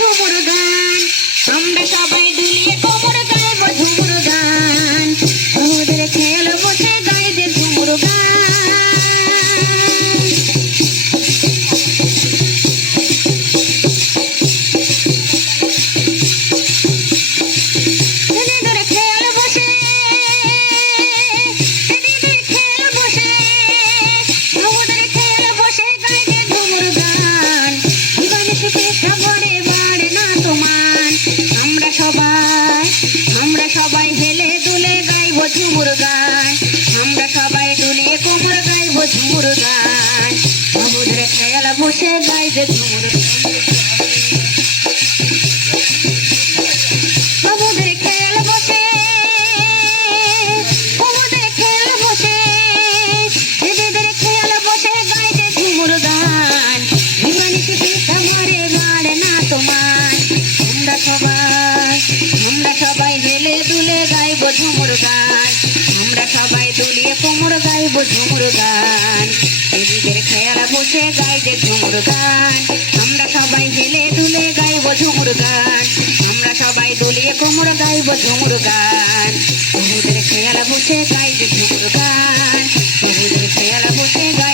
ঝুমুর গান, আমরা সবাই দুলিয়ে কোমর গাইব ঝুমুর গান, ওদের খেয়াল বসে গাই যে ঝুমুর গান। আমরা সবাই হেলে দুলে গাইব ঝুমুর গান, আমরা সবাই দুলিয়ে কোমর গাইব ঝুমুর গান, বাবুদের খেয়াল বসে গাই যে ঝুমুর গান, বাবুদের খেয়াল বসে, বাবুদের খেয়াল বসে, দিদিদের খেয়াল বসে গাই যে ঝুমুর গান, দিবানিশি পিঠা ভরে বাড়ে না তোমার। আমরা সবাই হেলে দুলে গাইব ঝুমুর গান, আমরা সবাই দুলিয়ে কোমর গাইব ঝুমুর গান, দিদিদের খেয়াল বসে গাই যে ঝুমুর গান, আমরা সবাই হেলে দুলে গাইব ঝুমুর গান, আমরা সবাই দুলিয়ে কোমর গাইব ঝুমুর গান, দিদিদের খেয়াল বসে গাই যে ঝুমুর গান, দিদিদের খেয়াল বসে গাই